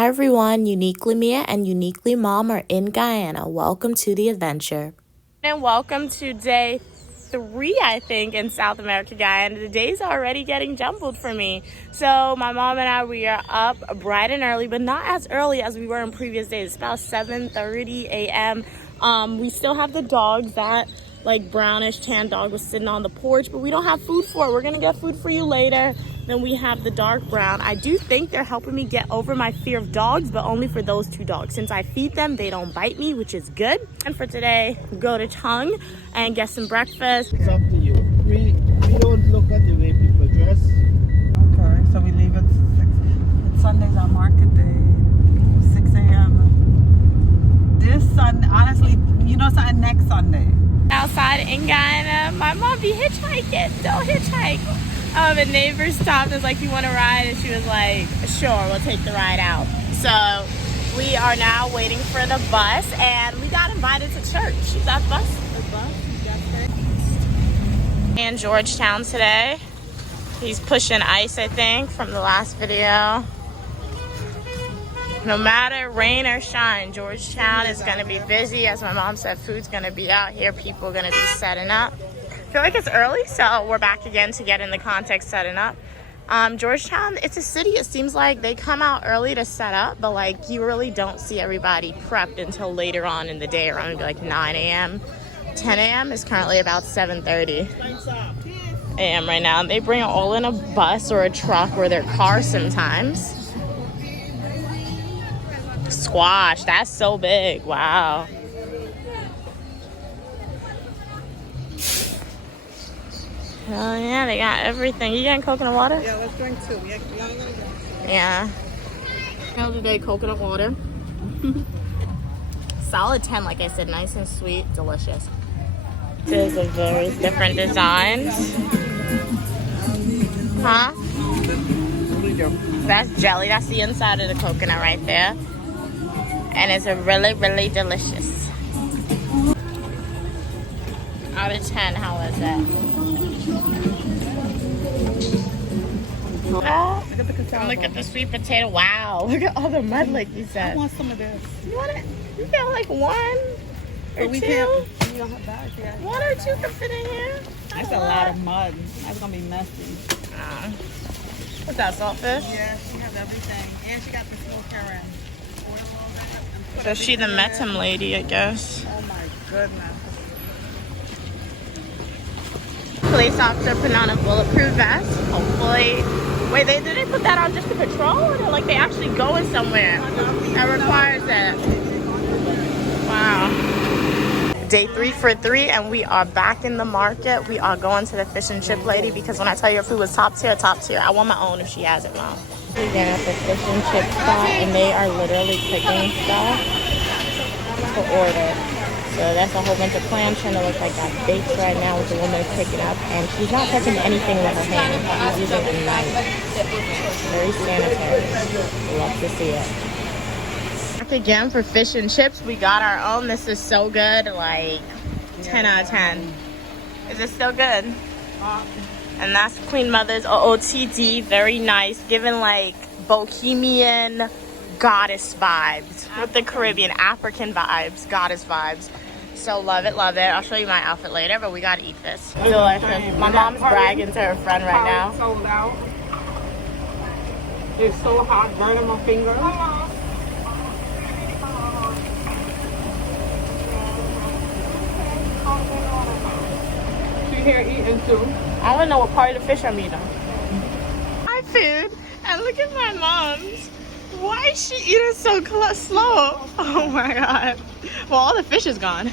Hi everyone, Uniquely Mia and Uniquely Mom are in Guyana. Welcome to the adventure. And welcome to day 3, I think, in South America, Guyana. The days are already getting jumbled for me. So my mom and I, we are up bright and early, but not as early as we were in previous days. It's about 7:30 a.m. We still have the dogs. That like brownish tan dog was sitting on the porch, but we don't have food for it. We're gonna get food for you later. Then we have the dark brown. I do think they're helping me get over my fear of dogs, but only for those 2 dogs. Since I feed them, they don't bite me, which is good. And for today, go to Tongue and get some breakfast. It's up to you. We don't look at the way people dress. Okay, so we leave at 6. Sunday's our market day. 6 a.m. This Sunday, honestly, you know something, next Sunday. Outside in Guyana, my mom be hitchhiking. Don't hitchhike. A neighbor stopped and was like, you want to ride? And she was like, sure, we'll take the ride out. So we are now waiting for the bus, and we got invited to church. Is that the bus? The bus, and Georgetown today. He's pushing ice, I think, from the last video. No matter rain or shine, Georgetown is going to be busy. As my mom said, food's going to be out here. People are going to be setting up. I feel like it's early, so we're back again to get in the context setting up. Georgetown, it's a city. It seems like they come out early to set up, but like you really don't see everybody prepped until later on in the day, around maybe like 9 a.m. 10 a.m. is currently about 7:30 a.m. right now. They bring it all in a bus or a truck or their car sometimes. Squash, that's so big. Wow. Oh yeah, they got everything. You getting coconut water? Yeah, let's drink 2. Yeah. Another day, coconut water. Solid 10, like I said, nice and sweet, delicious. There's a very different designs. Huh? That's jelly. That's the inside of the coconut right there. And it's a really, really delicious. Out of 10, how was that? Oh, look at the sweet potato. Wow, look at all the mud, like you said. I want some of this. You want it? You got like 1 or 2? We don't have bags yet. 1 or 2 can fit in here. That's a lot of mud. That's gonna be messy. What's that, saltfish? Yeah, she has everything, and she got the smoked herring. So she the Metem lady, I guess. Oh my goodness. Police officer putting on a bulletproof vest. Hopefully. Wait, they didn't put that on just to patrol, or like they actually going somewhere that requires that? Wow. Day 3 for 3, and we are back in the market. We are going to the fish and chip lady because when I tell you her food was top tier, I want my own if she has it, Mom. We're at the fish and chip spot, and they are literally cooking stuff to order. So that's a whole bunch of clams trying to look like that bakes right now with the woman picking up, and she's not touching anything with her hands. She's using a knife. Very sanitary. Love to see it. Back again for fish and chips. We got our own. This is so good. Like 10 out of 10. Is it still good? And that's Queen Mother's OOTD. Very nice. Giving like bohemian goddess vibes with the Caribbean, African vibes, goddess vibes. So love it, love it. I'll show you my outfit later, but we gotta eat this. Delicious. My mom's bragging to her friend right now. Sold out. It's so hot, burning my finger. She here eating too. I don't know what part of the fish I'm eating. My food, and look at my mom's. Why is she eating so slow? Oh my god. Well, all the fish is gone.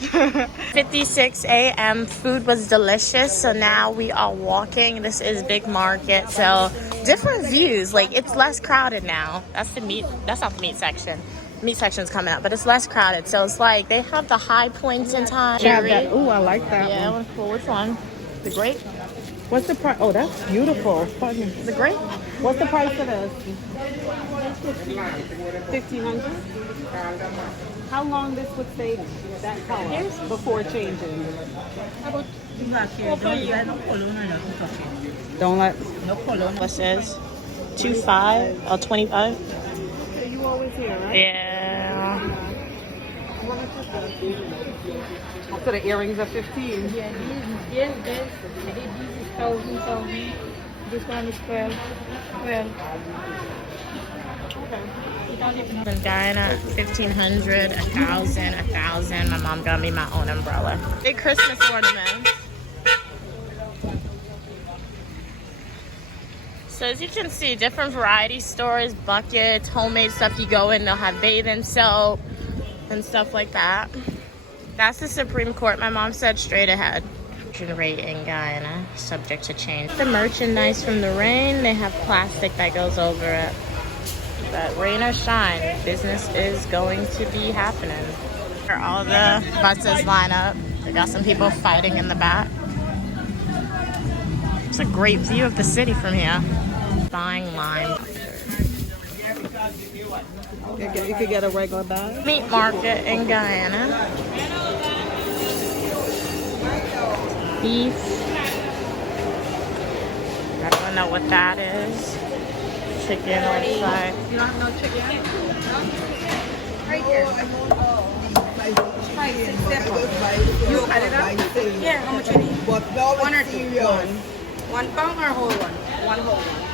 56 a.m. Food was delicious, so now we are walking. This is big market, so different views. Like it's less crowded now. That's the meat. That's not the meat section. Meat section's coming up, but it's less crowded. So it's like they have the high points in time. Yeah, that. Ooh, I like that. Yeah, one. Cool. Which one? The grape. What's the price? Oh, that's beautiful. The grape. What's the price of this? 1,500. How long this would stay that color before changing? Don't let. What says 25 or 25? always here, right? Yeah. After the earrings are 15. Yeah, this, I did this is 1,000. This one is 12. In Guyana, 1,500, 1,000, 1,000. My mom got me my own umbrella. Big Christmas ornaments. So as you can see, different variety stores, buckets, homemade stuff. You go in, they'll have bathing soap and stuff like that. That's the Supreme Court. My mom said straight ahead. Rate in Guyana, subject to change. The merchandise from the rain, they have plastic that goes over it. But rain or shine, business is going to be happening. All the buses line up. They got some people fighting in the back. It's a great view of the city from here. Buying lime. You could get a regular bag. Meat market in Guyana. Beef. I don't know what that is. Chicken looks like. You don't have no chicken? Right here. You cut it up? Yeah, how much you need? One or two? One pound or whole one? One whole one.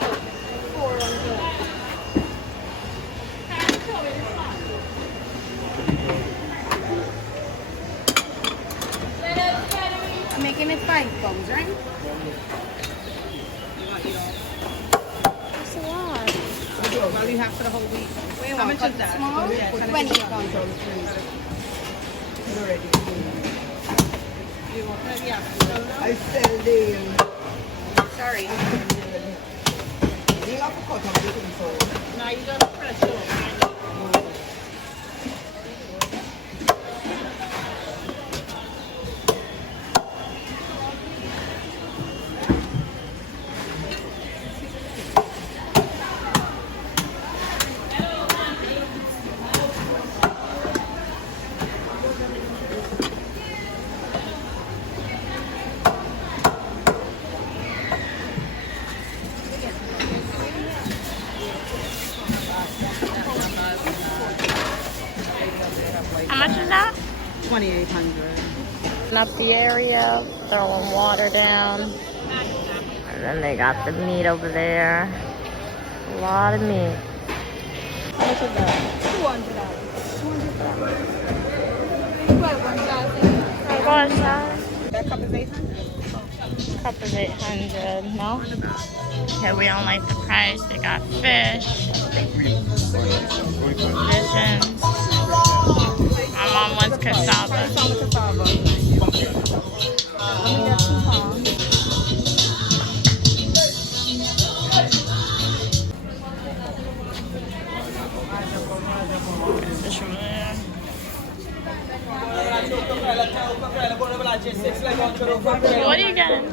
I'm making it 5 pounds, right? That's a lot. Well, you have for the whole week. How much is that? Small? 20 pounds. I sell the Sorry. you have to cut off the thing, so No, you gotta press it. How much is that? 2,800. Up the area, throwing water down. And then they got the meat over there. A lot of meat. How much is that? Go inside. That cup is 800. Cup is 800. No? Okay, we don't like the price. They got fish. Visions. My mom wants cassava. Fish over there. What are you getting?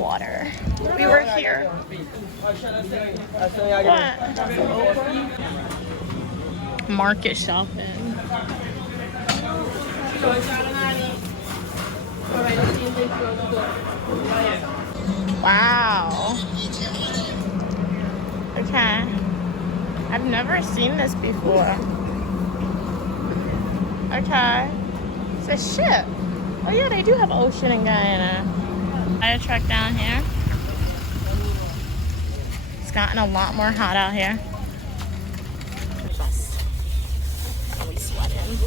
Water. We were here. What? Market shopping. Wow. Okay. I've never seen this before. Okay. It's a ship. Oh yeah, they do have ocean in Guyana. Fire truck down here. It's gotten a lot more hot out here. Are we sweating?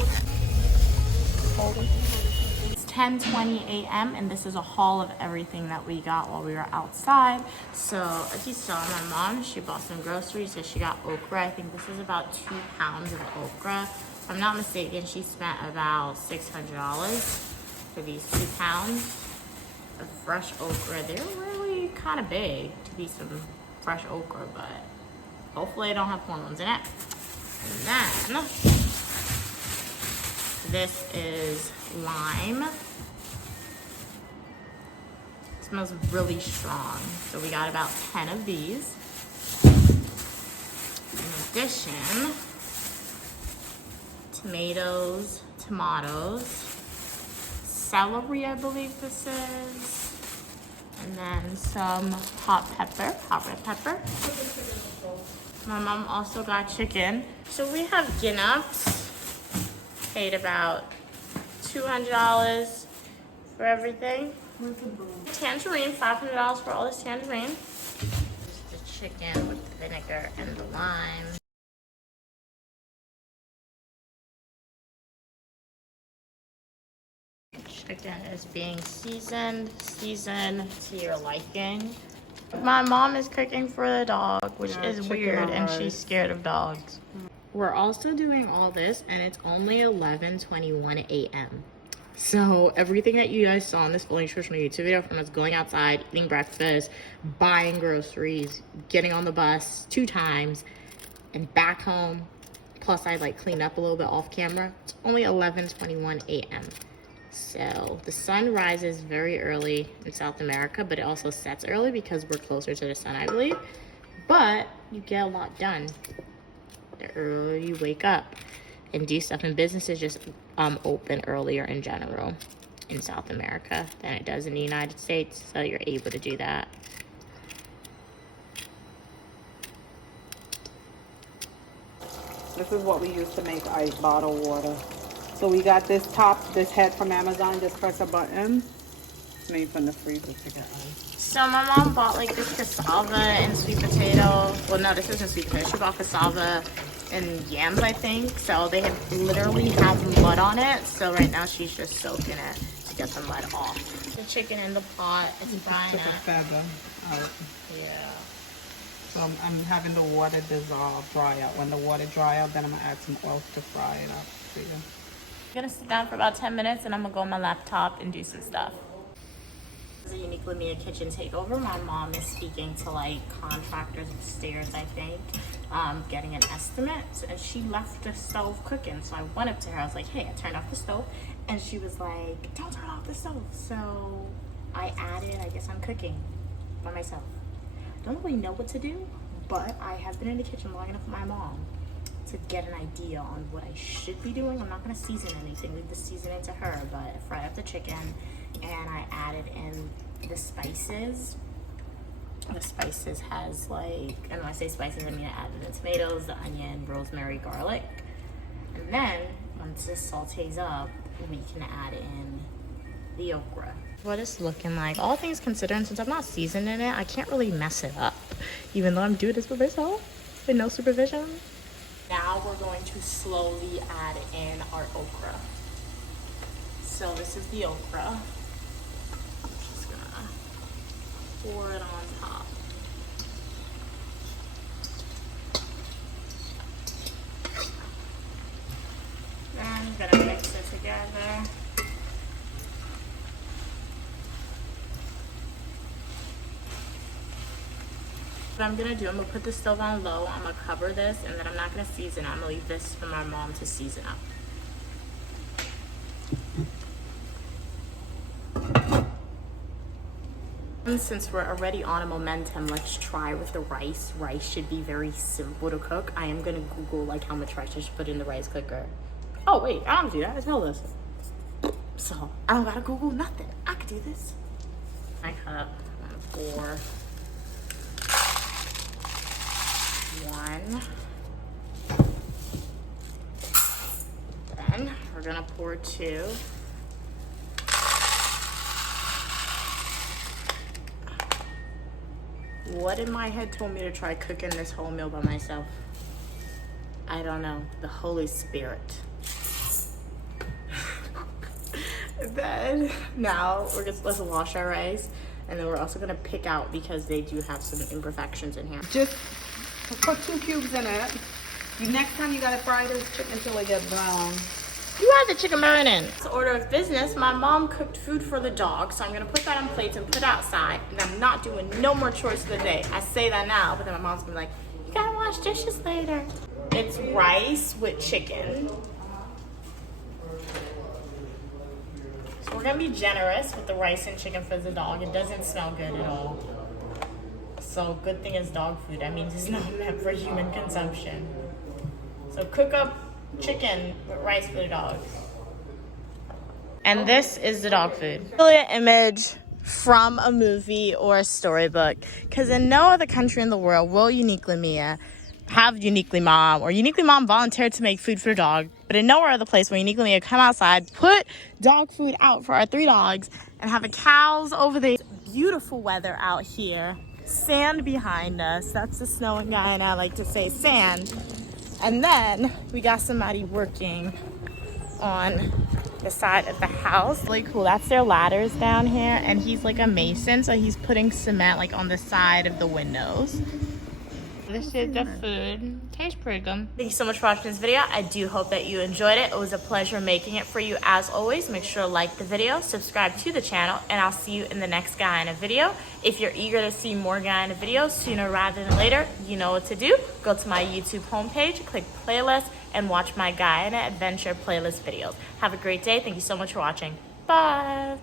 It's 10:20 a.m. and this is a haul of everything that we got while we were outside. So as you saw, my mom, she bought some groceries. So she got okra. I think this is about 2 pounds of okra. If I'm not mistaken, she spent about $600 for these 2 pounds of fresh okra. They're really kind of big to be some fresh okra, but hopefully I don't have hormones in it. And then this is lime. It smells really strong. So we got about 10 of these. In addition, tomatoes, celery, I believe this is, and then some hot red pepper. My mom also got chicken. So we have ginups. Paid about $200 for everything. Tangerine, $500 for all this tangerine. The chicken with the vinegar and the lime. Chicken is being seasoned to your liking. My mom is cooking for the dog, which is weird, and she's scared of dogs. We're also doing all this, and it's only 11:21 a.m. So everything that you guys saw in this full nutritional YouTube video, from us going outside, eating breakfast, buying groceries, getting on the bus 2 times, and back home, plus I like cleaned up a little bit off camera, it's only 11:21 a.m. So the sun rises very early in South America, but it also sets early because we're closer to the sun, I believe. But you get a lot done the earlier you wake up and do stuff. And businesses just open earlier in general in South America than it does in the United States. So you're able to do that. This is what we use to make ice bottled water. So we got this head from Amazon. Just press a button. It's made from the freezer to get ice. So my mom bought like this cassava and sweet potato. Well, no, this isn't sweet potato. She bought cassava and yams, I think. So they literally have mud on it. So right now she's just soaking it to get the mud off. The chicken in the pot, it's frying Took a feather out. Yeah. So I'm having the water dry out. When the water dry out, then I'm gonna add some oil to fry it up for you. I'm gonna sit down for about 10 minutes and I'm gonna go on my laptop and do some stuff. This is a Unique Lamia kitchen takeover. My mom is speaking to like contractors upstairs, I think, getting an estimate. And she left the stove cooking. So I went up to her, I was like, hey, I turned off the stove. And she was like, don't turn off the stove. So I added, I guess I'm cooking by myself. Don't really know what to do, but I have been in the kitchen long enough with my mom to get an idea on what I should be doing. I'm not gonna season anything, leave the seasoning to her, but I fried up the chicken and I added in the spices. The spices has like, and when I say spices, I mean I added the tomatoes, the onion, rosemary, garlic. And then once this sautés up, we can add in the okra. What it's looking like, all things considered, since I'm not seasoning it, I can't really mess it up, even though I'm doing this for myself with no supervision. Now we're going to slowly add in our okra. So this is the okra. I'm just gonna pour it on top. Then I'm gonna mix it together. What I'm gonna do, I'm gonna put the stove on low, I'm gonna cover this, and then I'm not gonna season it. I'm gonna leave this for my mom to season up. And since we're already on a momentum, let's try with the rice. Rice should be very simple to cook. I am gonna Google like how much rice I should put in the rice cooker. Oh wait, I don't do that, I tell this. So, I don't gotta Google nothing. I could do this. My cup, I'm gonna pour 1. Then we're gonna pour 2. What in my head told me to try cooking this whole meal by myself? I don't know. The Holy Spirit. Then now let's wash our rice, and then we're also gonna pick out because they do have some imperfections in here. Just put 2 cubes in it. Next time you gotta fry this chicken until it gets brown. You have the chicken burning. It's order of business. My mom cooked food for the dog, so I'm gonna put that on plates and put outside. And I'm not doing no more chores for the day. I say that now, but then my mom's gonna be like, you gotta wash dishes later. It's rice with chicken. So we're gonna be generous with the rice and chicken for the dog. It doesn't smell good at all. So good thing it's dog food. That means it's not meant for human consumption. So cook up chicken with rice for the dog. And this is the dog food. Really an image from a movie or a storybook, because in no other country in the world will Unique Lamia have Uniquely Mom or Uniquely Mom volunteered to make food for the dog, but in nowhere other place where Uniquely would come outside, put dog food out for our 3 dogs, and have the cows over there. Beautiful weather out here. Sand behind us. That's the snow in Guyana. I like to say sand. And then we got somebody working on the side of the house. Really cool. That's their ladders down here, and he's like a mason, so he's putting cement like on the side of the windows. This is the food. Tastes pretty good. Thank you so much for watching this video. I do hope that you enjoyed it. It was a pleasure making it for you as always. Make sure to like the video, subscribe to the channel, and I'll see you in the next Guyana video. If you're eager to see more Guyana videos sooner rather than later, you know what to do. Go to my YouTube homepage, click playlist, and watch my Guyana adventure playlist videos. Have a great day. Thank you so much for watching. Bye.